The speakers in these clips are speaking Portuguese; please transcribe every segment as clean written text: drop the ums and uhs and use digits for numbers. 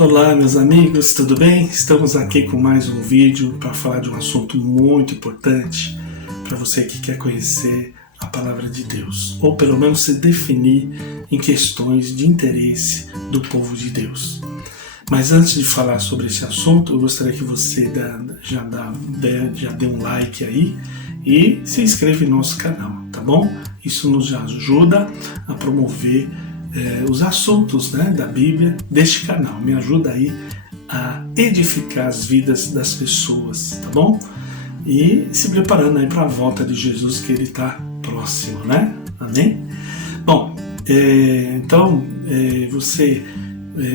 Olá, meus amigos, tudo bem? Estamos aqui com mais um vídeo para falar de um assunto muito importante para você que quer conhecer a Palavra de Deus, ou pelo menos se definir em questões de interesse do povo de Deus. Mas antes de falar sobre esse assunto, eu gostaria que você já dê um like aí e se inscreva em nosso canal, tá bom? Isso nos ajuda a promover os assuntos, da Bíblia deste canal. Me ajuda aí a edificar as vidas das pessoas, tá bom? E se preparando aí para a volta de Jesus, que ele está próximo, né? Amém? Bom, então você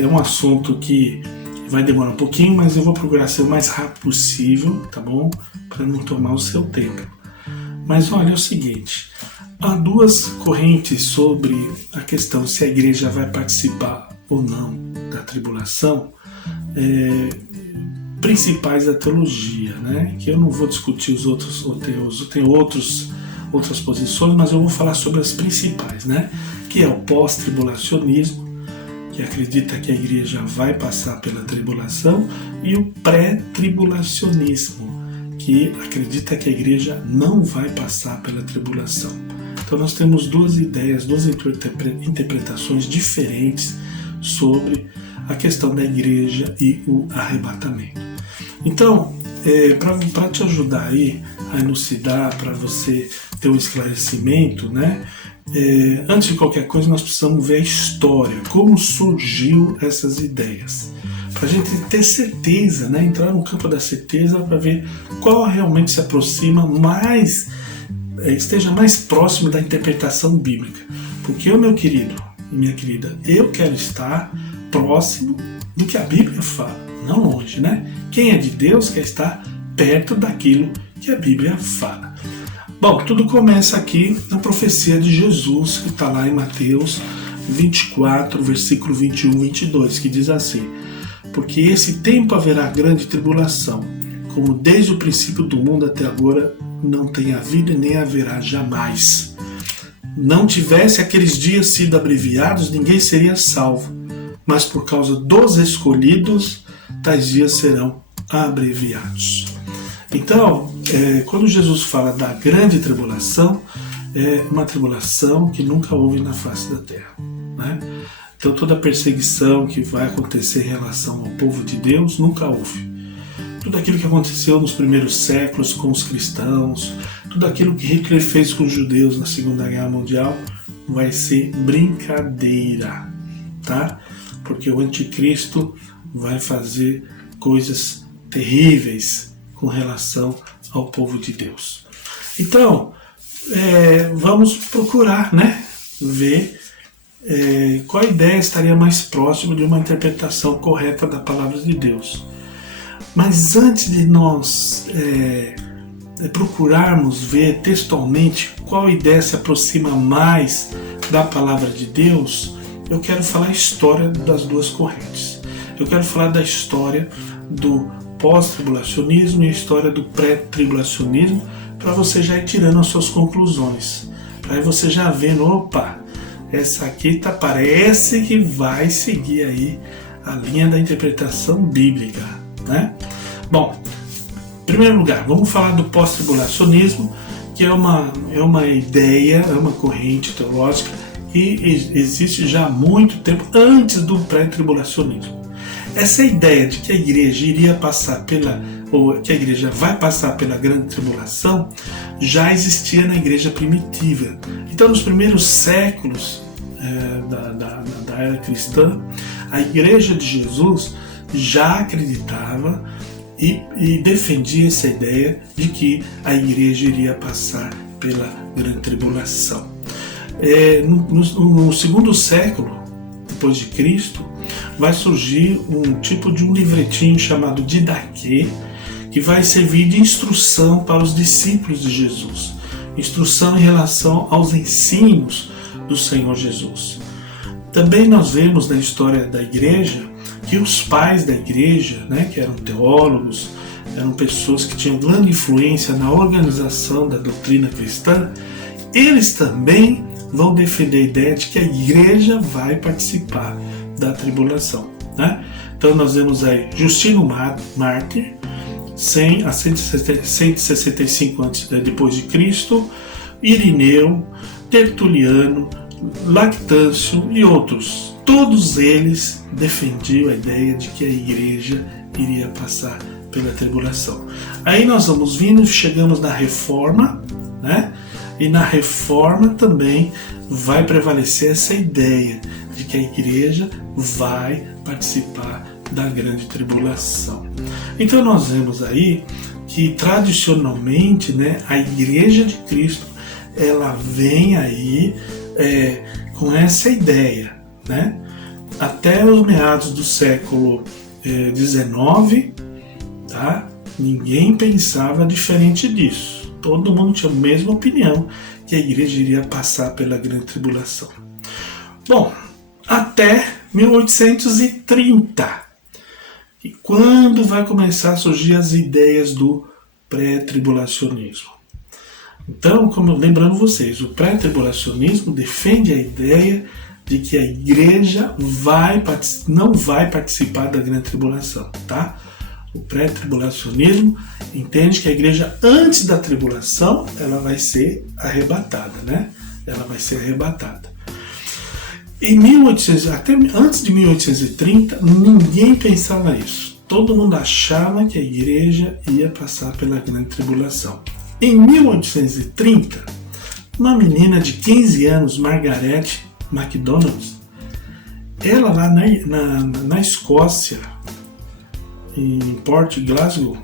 é um assunto que vai demorar um pouquinho, mas eu vou procurar ser o mais rápido possível, tá bom? Para não tomar o seu tempo. Mas olha, é o seguinte, há duas correntes sobre a questão se a igreja vai participar ou não da tribulação, principais da teologia, que eu não vou discutir os outros conteúdos, tem outras posições, mas eu vou falar sobre as principais, que é o pós-tribulacionismo, que acredita que a igreja vai passar pela tribulação, e o pré-tribulacionismo, que acredita que a igreja não vai passar pela tribulação. Então nós temos duas ideias, duas interpretações diferentes sobre a questão da igreja e o arrebatamento. Então, para te ajudar aí a elucidar, para você ter um esclarecimento, antes de qualquer coisa nós precisamos ver a história, como surgiu essas ideias. Para a gente ter certeza, entrar no campo da certeza para ver qual realmente se aproxima mais, esteja mais próximo da interpretação bíblica. Porque eu, meu querido e minha querida, eu quero estar próximo do que a Bíblia fala, não longe, Quem é de Deus quer estar perto daquilo que a Bíblia fala. Bom, tudo começa aqui na profecia de Jesus, que está lá em Mateus 24, versículo 21 e 22, que diz assim: porque esse tempo haverá grande tribulação, como desde o princípio do mundo até agora não tem havido e nem haverá jamais. Não tivesse aqueles dias sido abreviados, ninguém seria salvo, mas por causa dos escolhidos, tais dias serão abreviados. Então, quando Jesus fala da grande tribulação, é uma tribulação que nunca houve na face da terra, Então toda a perseguição que vai acontecer em relação ao povo de Deus nunca houve. Tudo aquilo que aconteceu nos primeiros séculos com os cristãos, tudo aquilo que Hitler fez com os judeus na Segunda Guerra Mundial, vai ser brincadeira, tá? Porque o anticristo vai fazer coisas terríveis com relação ao povo de Deus. Então, vamos procurar, ver qual ideia estaria mais próxima de uma interpretação correta da palavra de Deus. Mas antes de nós procurarmos ver textualmente qual ideia se aproxima mais da palavra de Deus, eu quero falar a história das duas correntes. Eu quero falar da história do pós-tribulacionismo e a história do pré-tribulacionismo, para você já ir tirando as suas conclusões. Para você já vendo, opa, essa aqui parece que vai seguir aí a linha da interpretação bíblica, Bom, em primeiro lugar, vamos falar do pós-tribulacionismo, que é uma ideia, é uma corrente teológica que existe já há muito tempo, antes do pré-tribulacionismo. Essa ideia de que a igreja iria passar ou que a igreja vai passar pela grande tribulação, já existia na igreja primitiva. Então, nos primeiros séculos da era cristã, a igreja de Jesus já acreditava e defendia essa ideia de que a igreja iria passar pela grande tribulação. No segundo século depois de Cristo, vai surgir um tipo de um livretinho chamado Didaquê, que vai servir de instrução para os discípulos de Jesus, instrução em relação aos ensinos do Senhor Jesus. Também nós vemos na história da igreja que os pais da igreja, que eram teólogos, eram pessoas que tinham grande influência na organização da doutrina cristã, eles também vão defender a ideia de que a igreja vai participar da tribulação. né? Então nós vemos aí Justino Mártir, 100 a 165 depois de Cristo, Irineu, Tertuliano, Lactâncio e outros. Todos eles defendiam a ideia de que a igreja iria passar pela tribulação. Aí nós vamos vindo, chegamos na Reforma, né? E na Reforma também vai prevalecer essa ideia de que a igreja vai participar da grande tribulação. Então nós vemos aí que tradicionalmente, né, a Igreja de Cristo ela vem aí com essa ideia, né? Até os meados do século XIX, tá? Ninguém pensava diferente disso. Todo mundo tinha a mesma opinião, que a igreja iria passar pela grande tribulação. Bom, até 1830, e quando vai começar a surgir as ideias do pré-tribulacionismo. Então, como lembrando vocês, o pré-tribulacionismo defende a ideia de que a igreja não vai participar da grande tribulação, tá? O pré-tribulacionismo entende que a igreja antes da tribulação ela vai ser arrebatada, né? Ela vai ser arrebatada. Até antes de 1830, ninguém pensava isso. Todo mundo achava que a igreja ia passar pela grande tribulação. Em 1830, uma menina de 15 anos, Margaret MacDonald, ela lá na Escócia, em Port Glasgow,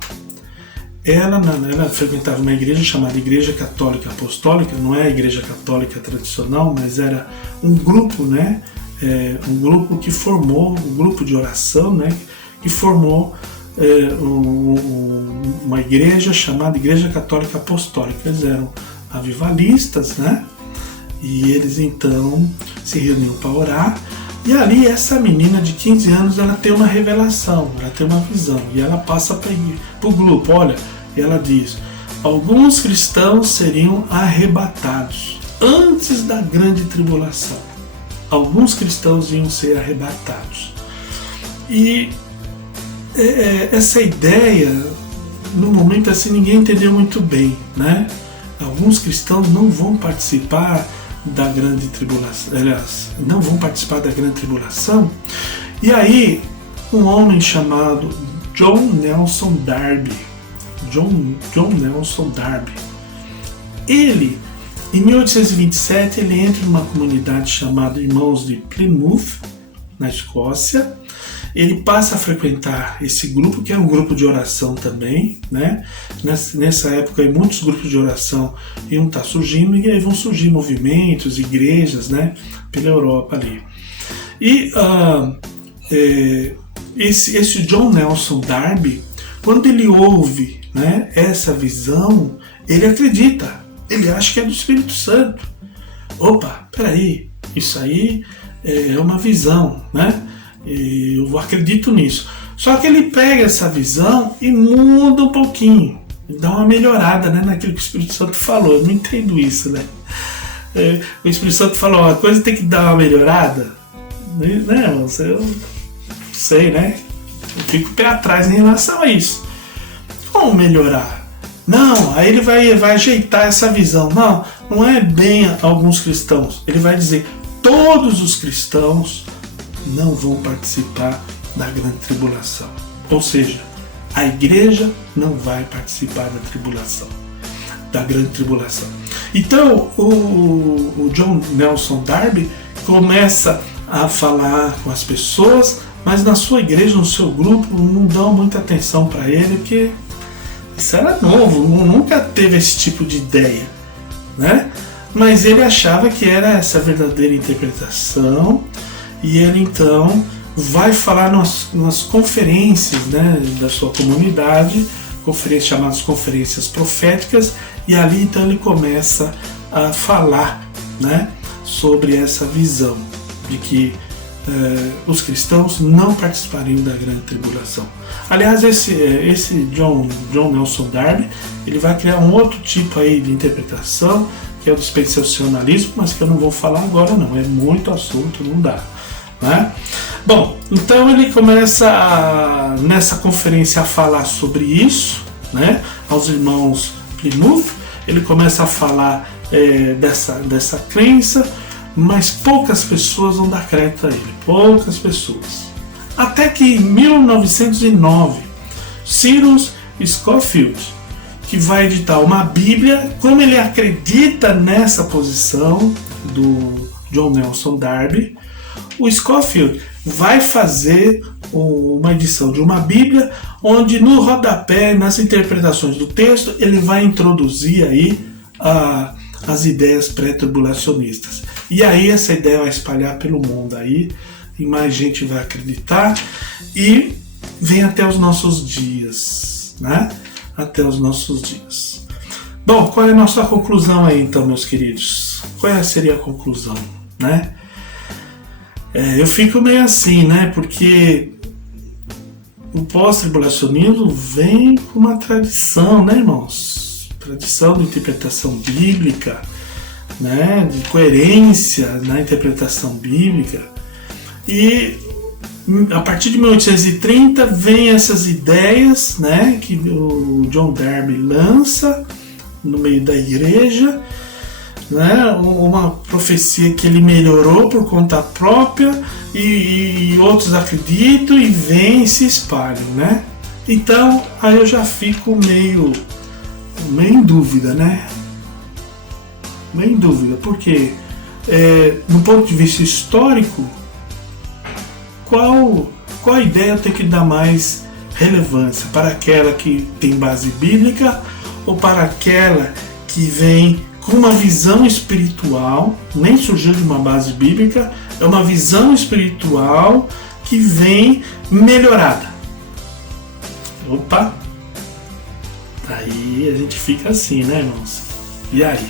ela frequentava uma igreja chamada Igreja Católica Apostólica. Não é a Igreja Católica tradicional, mas era um grupo, né? Um grupo que formou, um grupo de oração, né? Que formou uma igreja chamada Igreja Católica Apostólica. Eles eram avivalistas, né? E eles então se reuniam para orar. E ali essa menina de 15 anos, ela tem uma revelação, ela tem uma visão. E ela passa para o grupo, olha, e ela diz: alguns cristãos seriam arrebatados antes da grande tribulação. Alguns cristãos iam ser arrebatados. E essa ideia, no momento assim, ninguém entendeu muito bem, né? Alguns cristãos não vão participar da grande tribulação, aliás, não vão participar da grande tribulação. E aí, um homem chamado John Nelson Darby, ele, em 1827, ele entra numa comunidade chamada Irmãos de Plymouth, na Escócia. Ele passa a frequentar esse grupo, que é um grupo de oração também, né? Nessa época, muitos grupos de oração iam estar surgindo, e aí vão surgir movimentos, igrejas, né? Pela Europa ali. E esse John Nelson Darby, quando ele ouve, né, essa visão, ele acredita, ele acha que é do Espírito Santo. Opa, peraí, isso aí é uma visão, né? Eu acredito nisso. Só que ele pega essa visão e muda um pouquinho, dá uma melhorada, né, naquilo que o Espírito Santo falou. Eu não entendo isso, né? O Espírito Santo falou: a coisa tem que dar uma melhorada. Não, eu sei, né? Eu fico pé atrás em relação a isso. Como melhorar? Não, aí ele vai ajeitar essa visão. Não é bem alguns cristãos. Ele vai dizer: todos os cristãos não vão participar da grande tribulação. Ou seja, a igreja não vai participar da tribulação, da grande tribulação. Então, o John Nelson Darby começa a falar com as pessoas, mas na sua igreja, no seu grupo, não dão muita atenção para ele, porque isso era novo, nunca teve esse tipo de ideia, né? Mas ele achava que era essa verdadeira interpretação. E ele então vai falar nas conferências, né, da sua comunidade, chamadas conferências proféticas, e ali então ele começa a falar, né, sobre essa visão de que os cristãos não participariam da grande tribulação. Aliás, esse John Nelson Darby, ele vai criar um outro tipo aí de interpretação, que é o dispensacionalismo, mas que eu não vou falar agora não, é muito assunto, não dá. Né? Bom, então ele começa nessa conferência a falar sobre isso, né, aos irmãos Plymouth. Ele começa a falar dessa crença, mas poucas pessoas vão dar crédito a ele, poucas pessoas. Até que em 1909, Cyrus Scofield, que vai editar uma Bíblia, como ele acredita nessa posição do John Nelson Darby, o Scofield vai fazer uma edição de uma Bíblia, onde no rodapé, nas interpretações do texto, ele vai introduzir aí as ideias pré-tribulacionistas. E aí essa ideia vai espalhar pelo mundo aí, e mais gente vai acreditar, e vem até os nossos dias, né? Até os nossos dias. Bom, qual é a nossa conclusão aí então, meus queridos? Qual seria a conclusão, né? Eu fico meio assim, né? Porque o pós-tribulacionismo vem com uma tradição, né, irmãos? Tradição de interpretação bíblica, né? De coerência na interpretação bíblica. E a partir de 1830 vem essas ideias, né, que o John Darby lança no meio da igreja, né, uma profecia que ele melhorou por conta própria e outros acreditam e vêm e se espalham, né? Então aí eu já fico meio em dúvida, né? Meio em dúvida, porque no ponto de vista histórico, qual a ideia tem que dar mais relevância? Para aquela que tem base bíblica ou para aquela que vem com uma visão espiritual, nem surgiu de uma base bíblica, é uma visão espiritual que vem melhorada? Opa! Aí a gente fica assim, né, irmãos? E aí?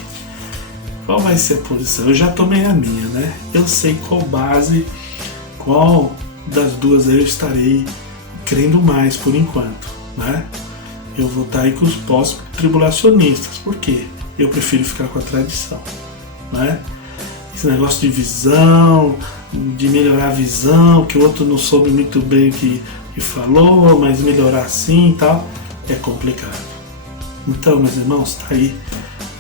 Qual vai ser a posição? Eu já tomei a minha, né? Eu sei qual base, qual das duas eu estarei crendo mais por enquanto, né? Eu vou estar aí com os pós-tribulacionistas. Por quê? Eu prefiro ficar com a tradição, né? Esse negócio de visão, de melhorar a visão, que o outro não soube muito bem o que falou, mas melhorar assim e tal, é complicado. Então, meus irmãos, tá aí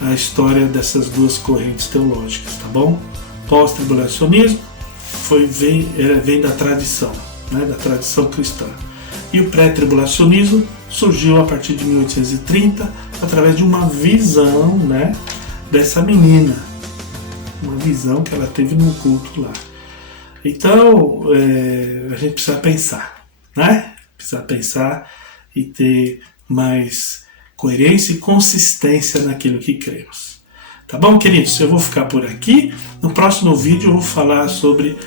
a história dessas duas correntes teológicas, tá bom? Pós-tribulacionismo vem da tradição, né, da tradição cristã. E o pré-tribulacionismo surgiu a partir de 1830 através de uma visão, né, dessa menina, uma visão que ela teve num culto lá. Então a gente precisa pensar, né? Precisa pensar e ter mais coerência e consistência naquilo que cremos. Tá bom, queridos? Eu vou ficar por aqui. No próximo vídeo eu vou falar sobre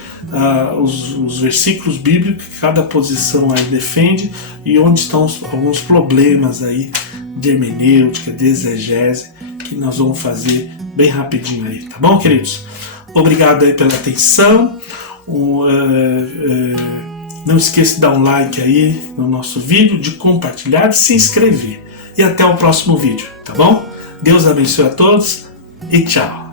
os versículos bíblicos que cada posição aí defende e onde estão alguns problemas aí de hermenêutica, de exegese, que nós vamos fazer bem rapidinho aí. Tá bom, queridos? Obrigado aí pela atenção. Não esqueça de dar um like aí no nosso vídeo, de compartilhar, de se inscrever. E até o próximo vídeo, tá bom? Deus abençoe a todos e tchau!